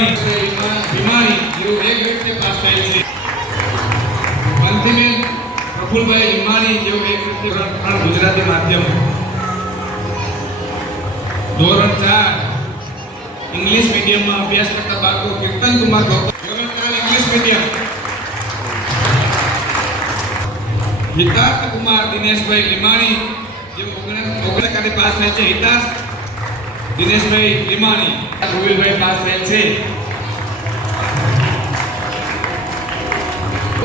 ભીમાણી જેવો એક વ્યક્તિ પાસ થયેલ છે. બંધીબેન પ્રફુલભાઈ ભીમાણી જેવો એક વ્યક્તિ ગુજરાતી માધ્યમ. ધોરણ 4 ઇંગ્લિશ મીડિયમમાં અભ્યાસ કરતા બાળકો કીર્તન કુમાર ગૌતમ. ધોરણ 4 ઇંગ્લિશ મીડિયમ. હિતાર્થ કુમાર દિનેશભાઈ લીમાણી જેવો 19 પાસ થયેલ છે. હિતાર્થ દિનેશભાઈ લીમાણી. ગોવિલભાઈ પાસ થયેલ છે.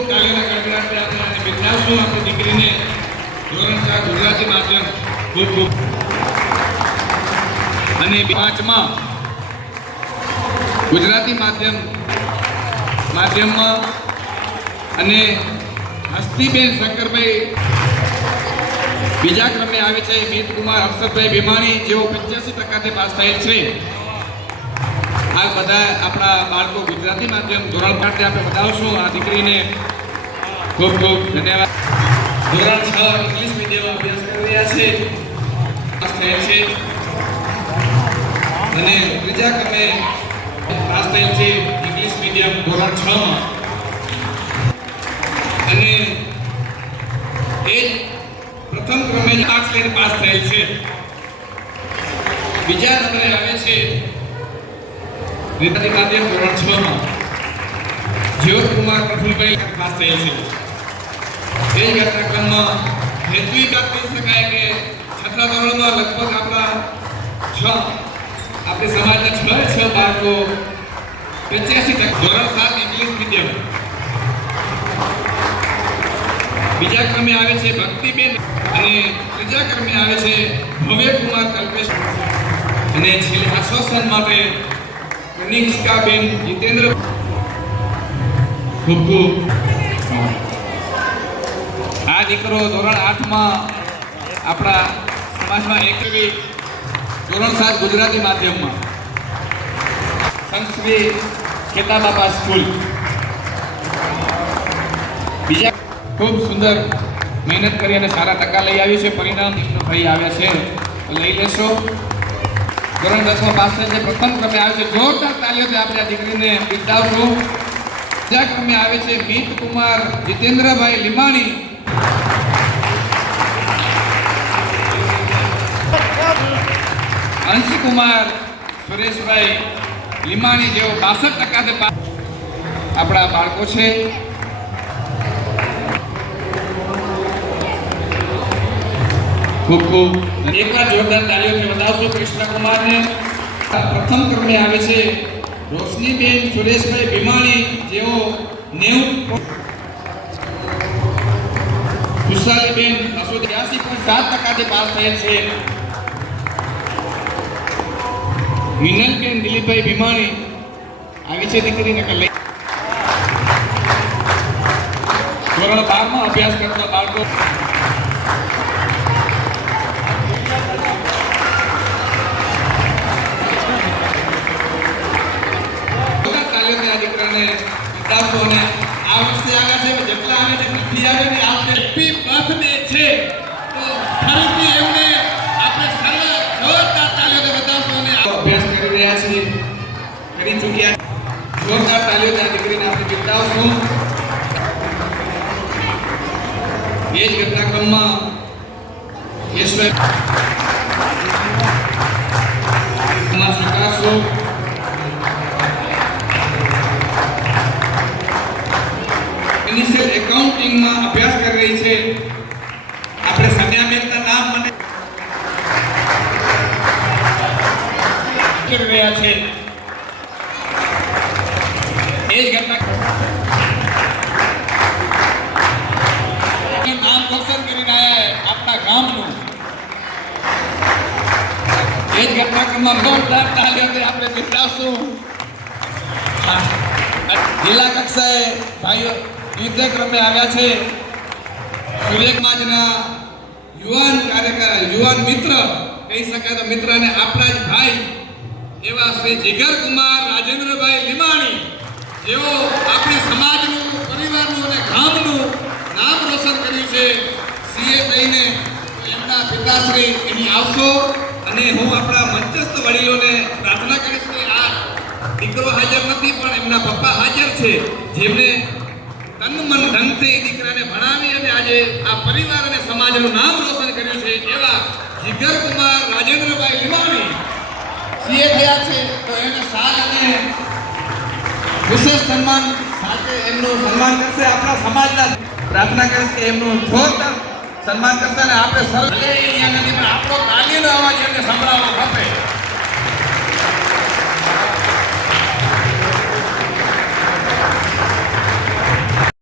કાલેના કડકડાટે આપણે બિરદાવશું આપણી દીકરીને. ધોરણ 4 ગુજરાતી માધ્યમ. ખૂબ ખૂબ. અને 5માં ગુજરાતી માધ્યમમાં અને હસ્તીબેન શંકરભાઈ બીજા ક્રમે આવે છે. મિતકુમાર હર્ષદભાઈ ભીમાણી જેઓ 85% પાસ થયેલ છે. આ બધા આપણા બાળકો ગુજરાતી માધ્યમ ધોરણ 5 આપણે બતાવશું આ દીકરીને. ખૂબ ખૂબ ધન્યવાદ. ધોરણ 6 ઇંગ્લિશ મીડિયમ અભ્યાસ કરી રહ્યા છે. પાસ થયેલ છે અને ત્રીજા ક્રમે પાસ થયેલ છે ઇંગ્લિશ મીડિયમ ધોરણ 6 માં. અને એ પ્રથમ ક્રમે માર્ક્સ લઈને પાસ થયેલ છે. બીજા નંબરે આવે છે ગુજરાતી માધ્યમ ધોરણ 6 માં જ્યોતકુમાર પ્રફુલભાઈ પાસ થયેલ છે. એ ઘટનાક્રમમાં હેતુઈ વાત કહી શકાય કે છઠ્ઠા ધોરણમાં લગભગ આપણા સમાજના 6 બાળકો 85% ધોરણ 7 ઇંગ્લિશ મીડિયમ. બીજા ક્રમે આવે છે ભક્તિબેન અને ત્રીજા ક્રમે આવે છે ભવ્યકુમાર કલ્પેશ. અને છેલ્લે આશ્વાસન માટે કનિષ્કાબેન જીતેન્દ્ર. ખૂબ ખૂબ. આ દીકરો ધોરણ 8માં આપણા સમાજમાં એક ધોરણ 7 ગુજરાતી માધ્યમમાં સંસ્કૃત કેતાબાપા સ્કૂલ. બીજા ખૂબ સુંદર મહેનત કરી અને સારા ટકા લઈ આવી છે. પરિણામ ભાઈ આવ્યા છે લઈ લેશો. ધોરણ 10માં પાસ થયેલ છે. પ્રથમ ક્રમે આવે છે. જોરદાર તાલીઓથી આપણે આ દીકરીને બિરદાવશું. બીજા ક્રમે આવે છે મિતકુમાર જીતેન્દ્રભાઈ લીમાણી. અંશકુમાર સુરેશભાઈ લીમાણી જેઓ 62% આપણા બાળકો છે. ખૂબ ખૂબ એકવાર જોરદાર તાલીઓથી વધાવશું કૃષ્ણકુમારને. પ્રથમ ક્રમે આવે છે રોશનીબેન સુરેશભાઈ ભીમાણી જેઓ 90. ખુશાલીબેન 83.7% પાસ થયેલ છે. વિનલબેન દિલીપભાઈ ભીમાણી આવી છે દીકરીને લઈ. ધોરણ 12માં અભ્યાસ કરતા બાળકો. દીકરાને બતાવશો અને આ વર્ષે આવ્યા છે જેટલા આવે છે નથી આવે ને આપણે હેપી બર્થડે છે તો ફરીથી એમને આપણે સરળ જોરદાર તાલીઓથી બતાવશો અને અભ્યાસ કરી રહ્યા છીએ કરી ચૂક્યા. જોરદાર તાલીઓથી આ દીકરીને આપણે બતાવશું. એ જ ઘટનાક્રમમાં સ્વીકારશું. ઇનિશિયલ એકાઉન્ટિંગમાં અભ્યાસ કરી રહી છે. આપણે સંજ્ઞાબેનના નામ મને કરી રહ્યા છે. એ જ ઘટના નામ રોશન કરીને આવ્યા આપણા ગામનું. એ જ ઘટનાક્રમમાં જોરદાર તાલીઓથી આપણે બિરદાવશું. જિલ્લા કક્ષાએ ભાઈઓ વિવિધ ક્રમે આવ્યા છે. સુરેખમાજના યુવાન મિત્ર કહી શકાય તો મિત્ર અને આપણા જ ભાઈ એવા શ્રી જીગરકુમાર રાજેન્દ્રભાઈ લીમાણી જેઓ આપણી સમાજનું પરિવારનું અને ગામનું નામ રોશન કર્યું છે સીએ થઈને. એમના પિતાશ્રી અહીં આવશો અને હું આપણા મંચસ્થ વડીલોને પ્રાર્થના કરીશ કે આ દીકરો હાજર નથી પણ એમના પપ્પા હાજર છે, જેમને તન મન ધનથી એ દીકરાને ભણાવી અને આજે આ પરિવાર અને સમાજનું નામ રોશન કર્યું છે એવા જીગરકુમાર રાજેન્દ્રભાઈ લીમાણી સીએ થયા છે. તો એને શાલ અને વિશેષ સન્માન સાથે એમનું સન્માન કરશે. આપણા સમાજના પ્રાર્થના કરીશ કે એમનું જોરદાર સન્માન કરશે અને આપણે સરળ ભલે અહીંયા નથી પણ આપણો તાલીનો અવાજ એમને સંભળાવવા ખપે.